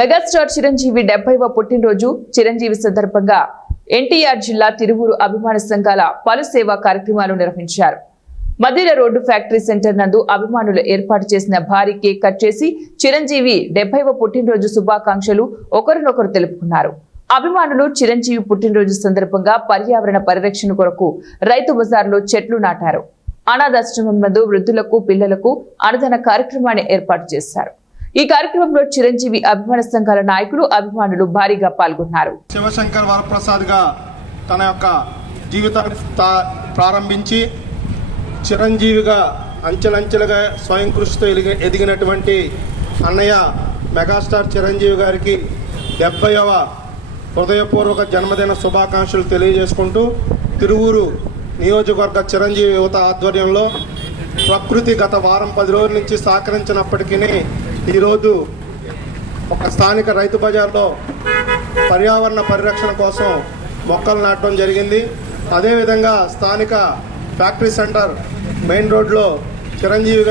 Megastar Chiranjeevi 70వ పుట్టినరోజు చిరంజీవి సందర్భంగా ఎన్టీఆర్ జిల్లా తిరువూరు అభిమాన సంఘాల పలు సేవా కార్యక్రమాలు నిర్వహించారు. మదిర రోడ్డు ఫ్యాక్టరీ సెంటర్ నందు అభిమానులు ఏర్పాటు చేసిన భారీ కేక్ కట్ చేసి చిరంజీవి 70వ పుట్టినరోజు శుభాకాంక్షలు ఒకరినొకరు తెలుపుకున్నారు. అభిమానులు చిరంజీవి పుట్టినరోజు సందర్భంగా పర్యావరణ పరిరక్షణ కొరకు రైతు బజార్లో చెట్లు నాటారు. అనాథాశ్రమం నందు వృద్ధులకు పిల్లలకు అన్నదాన కార్యక్రమాన్ని ఏర్పాటు చేశారు. ఈ కార్యక్రమంలో చిరంజీవి అభిమాన సంఘాల నాయకులు అభిమానులు భారీగా పాల్గొన్నారు. శివశంకర్ వరప్రసాద్ గా తన యొక్క జీవితాన్ని ప్రారంభించి చిరంజీవిగా అంచెలంచెలుగా స్వయం కృషితో ఎదిగినటువంటి అన్నయ్య మెగాస్టార్ చిరంజీవి గారికి 70వ హృదయపూర్వక జన్మదిన శుభాకాంక్షలు తెలియజేసుకుంటూ తిరువూరు నియోజకవర్గ చిరంజీవి యువత ఆధ్వర్యంలో ప్రకృతి గత వారం 10 రోజుల నుంచి సహకరించినప్పటికీ ఈరోజు ఒక స్థానిక రైతు బజార్లో పర్యావరణ పరిరక్షణ కోసం మొక్కలు నాటడం జరిగింది. అదేవిధంగా స్థానిక ఫ్యాక్టరీ సెంటర్ మెయిన్ రోడ్లో చిరంజీవి